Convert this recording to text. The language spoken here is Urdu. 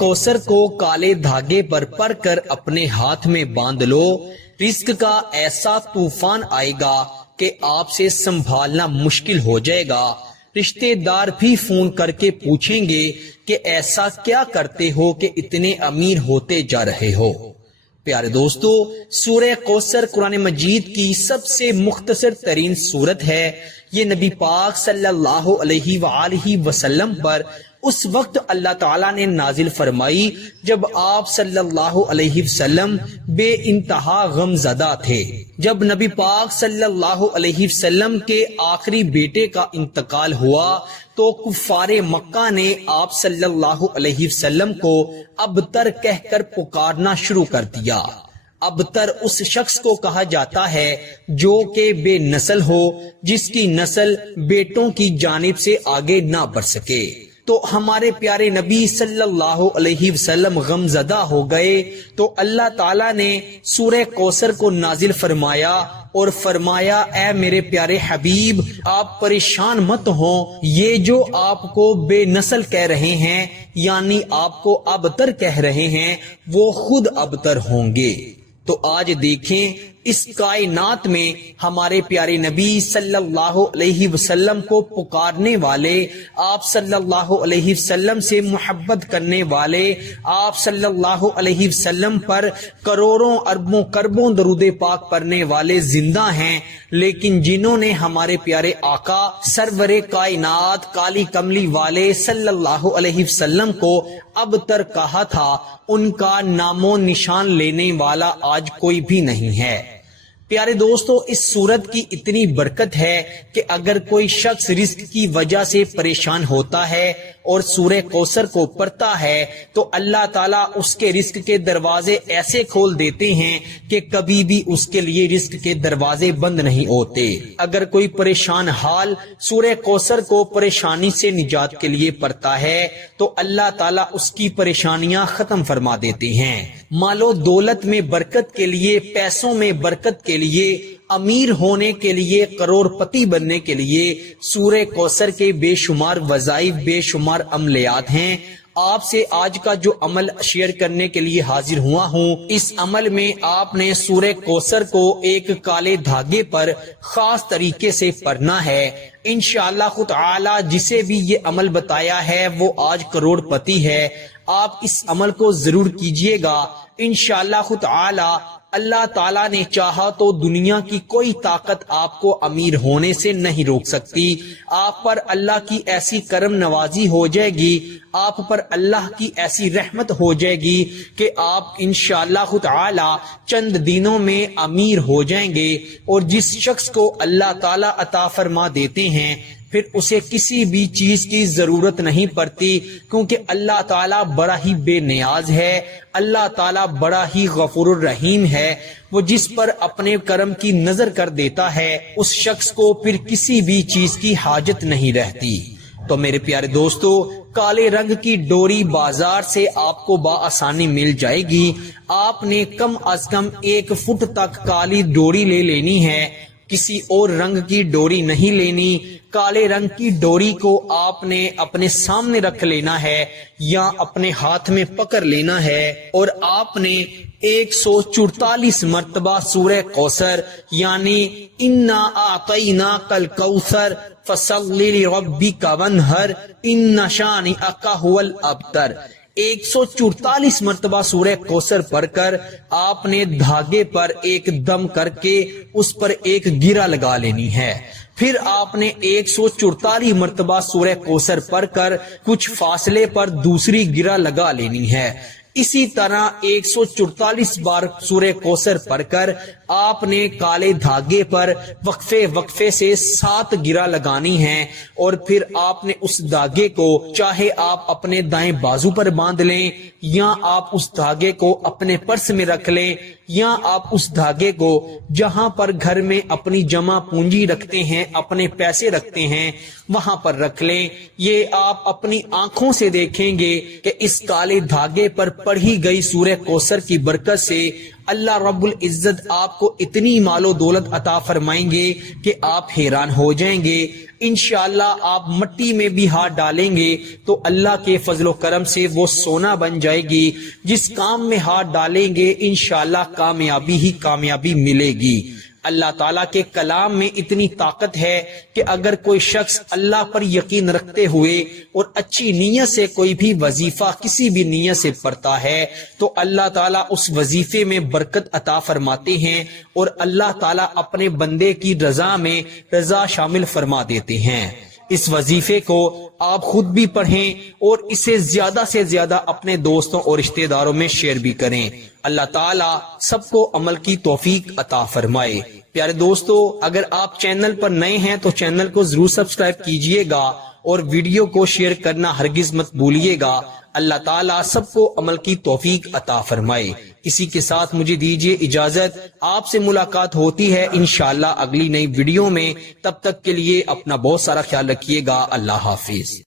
کوثر کو کالے دھاگے پر پڑھ کر اپنے ہاتھ میں باندھ لو، رزق کا ایسا طوفان آئے گا کہ آپ سے سنبھالنا مشکل ہو جائے گا۔ رشتے دار بھی فون کر کے پوچھیں گے کہ ایسا کیا کرتے ہو کہ اتنے امیر ہوتے جا رہے ہو۔ پیارے دوستو، سورہ کوثر قرآن مجید کی سب سے مختصر ترین سورت ہے۔ یہ نبی پاک صلی اللہ علیہ وآلہ وسلم پر اس وقت اللہ تعالیٰ نے نازل فرمائی جب آپ صلی اللہ علیہ وسلم بے انتہا غم زدہ تھے۔ جب نبی پاک صلی اللہ علیہ وسلم کے آخری بیٹے کا انتقال ہوا تو کفار مکہ نے آپ صلی اللہ علیہ وسلم کو ابتر کہہ کر پکارنا شروع کر دیا۔ ابتر اس شخص کو کہا جاتا ہے جو کہ بے نسل ہو، جس کی نسل بیٹوں کی جانب سے آگے نہ بڑھ سکے۔ تو ہمارے پیارے نبی صلی اللہ علیہ وسلم غم زدہ ہو گئے تو اللہ تعالیٰ نے سورہ کوثر کو نازل فرمایا اور فرمایا، اے میرے پیارے حبیب، آپ پریشان مت ہوں، یہ جو آپ کو بے نسل کہہ رہے ہیں یعنی آپ کو ابتر کہہ رہے ہیں، وہ خود ابتر ہوں گے۔ تو آج دیکھیں اس کائنات میں ہمارے پیارے نبی صلی اللہ علیہ وسلم کو پکارنے والے، آپ صلی اللہ علیہ وسلم سے محبت کرنے والے، آپ صلی اللہ علیہ وسلم پر کروڑوں اربوں کربوں درود پاک پڑھنے والے زندہ ہیں، لیکن جنہوں نے ہمارے پیارے آقا سرور کائنات کالی کملی والے صلی اللہ علیہ وسلم کو ابتر کہا تھا، ان کا نام و نشان لینے والا آج کوئی بھی نہیں ہے۔ پیارے دوستو، اس سورت کی اتنی برکت ہے کہ اگر کوئی شخص رزق کی وجہ سے پریشان ہوتا ہے اور سورہ کوثر کو پڑھتا ہے تو اللہ تعالیٰ اس کے رزق کے دروازے ایسے کھول دیتے ہیں کہ کبھی بھی اس کے لیے رزق کے دروازے بند نہیں ہوتے۔ اگر کوئی پریشان حال سورہ کوثر کو پریشانی سے نجات کے لیے پڑھتا ہے تو اللہ تعالیٰ اس کی پریشانیاں ختم فرما دیتے ہیں۔ مال و دولت میں برکت کے لیے، پیسوں میں برکت کے لیے، امیر ہونے کے لیے، کروڑ پتی بننے کے لیے سورہ کوثر کے بے شمار وظائف، بے شمار عملیات ہیں۔ آپ سے آج کا جو عمل شیئر کرنے کے لیے حاضر ہوا ہوں، اس عمل میں آپ نے سورہ کوثر کو ایک کالے دھاگے پر خاص طریقے سے پڑھنا ہے۔ انشاءاللہ خود تعالی جسے بھی یہ عمل بتایا ہے وہ آج کروڑ پتی ہے۔ آپ اس عمل کو ضرور کیجئے گا، انشاءاللہ خود تعالی اللہ تعالیٰ نے چاہا تو دنیا کی کوئی طاقت آپ کو امیر ہونے سے نہیں روک سکتی۔ آپ پر اللہ کی ایسی کرم نوازی ہو جائے گی، آپ پر اللہ کی ایسی رحمت ہو جائے گی کہ آپ انشاءاللہ خود تعالی چند دنوں میں امیر ہو جائیں گے۔ اور جس شخص کو اللہ تعالیٰ عطا فرما دیتے ہیں پھر اسے کسی بھی چیز کی ضرورت نہیں پڑتی، کیونکہ اللہ تعالیٰ بڑا ہی بے نیاز ہے، اللہ تعالیٰ بڑا ہی غفور الرحیم ہے۔ وہ جس پر اپنے کرم کی نظر کر دیتا ہے اس شخص کو پھر کسی بھی چیز کی حاجت نہیں رہتی۔ تو میرے پیارے دوستو، کالے رنگ کی ڈوری بازار سے آپ کو بآسانی مل جائے گی۔ آپ نے کم از کم 1 فٹ تک کالی ڈوری لے لینی ہے، کسی اور رنگ کی ڈوری نہیں لینی۔ کالے رنگ کی ڈوری کو آپ نے اپنے سامنے رکھ لینا ہے یا اپنے ہاتھ میں پکڑ لینا ہے اور آپ نے 144 مرتبہ سورہ کوثر یعنی انا اعطیناک الکوثر فصلی لربک وانحر ان شانئک ھو الابتر، 144 مرتبہ سورہ کوثر پڑھ کر آپ نے دھاگے پر ایک دم کر کے اس پر ایک گرہ لگا لینی ہے۔ پھر آپ نے 144 مرتبہ سورہ کوثر پڑھ کر کچھ فاصلے پر دوسری گرہ لگا لینی ہے۔ اسی طرح 144 بار سورہ کوثر پڑھ کر آپ نے کالے دھاگے پر وقفے سے 7 گرہ لگانی ہیں، اور پھر آپ نے اس دھاگے کو چاہے آپ اپنے دائیں بازو پر باندھ لیں یا آپ اس دھاگے کو اپنے پرس میں رکھ لیں یا آپ اس دھاگے کو جہاں پر گھر میں اپنی جمع پونجی رکھتے ہیں، اپنے پیسے رکھتے ہیں، وہاں پر رکھ لیں۔ یہ آپ اپنی آنکھوں سے دیکھیں گے کہ اس کالے دھاگے پر پڑھی گئی سورہ کوثر کی برکت سے اللہ رب العزت آپ کو اتنی مال و دولت عطا فرمائیں گے کہ آپ حیران ہو جائیں گے۔ انشاءاللہ آپ مٹی میں بھی ہاتھ ڈالیں گے تو اللہ کے فضل و کرم سے وہ سونا بن جائے گی۔ جس کام میں ہاتھ ڈالیں گے انشاءاللہ کامیابی ہی کامیابی ملے گی۔ اللہ تعالیٰ کے کلام میں اتنی طاقت ہے کہ اگر کوئی شخص اللہ پر یقین رکھتے ہوئے اور اچھی نیت سے کوئی بھی وظیفہ کسی بھی نیت سے پڑھتا ہے تو اللہ تعالیٰ اس وظیفے میں برکت عطا فرماتے ہیں اور اللہ تعالیٰ اپنے بندے کی رضا میں رضا شامل فرما دیتے ہیں۔ اس وظیفے کو آپ خود بھی پڑھیں اور اسے زیادہ سے زیادہ اپنے دوستوں اور رشتہ داروں میں شیئر بھی کریں۔ اللہ تعالیٰ سب کو عمل کی توفیق عطا فرمائے۔ پیارے دوستو، اگر آپ چینل پر نئے ہیں تو چینل کو ضرور سبسکرائب کیجئے گا اور ویڈیو کو شیئر کرنا ہرگز مت بھولیے گا۔ اللہ تعالیٰ سب کو عمل کی توفیق عطا فرمائے۔ اسی کے ساتھ مجھے دیجیے اجازت، آپ سے ملاقات ہوتی ہے انشاءاللہ اگلی نئی ویڈیو میں۔ تب تک کے لیے اپنا بہت سارا خیال رکھیے گا۔ اللہ حافظ۔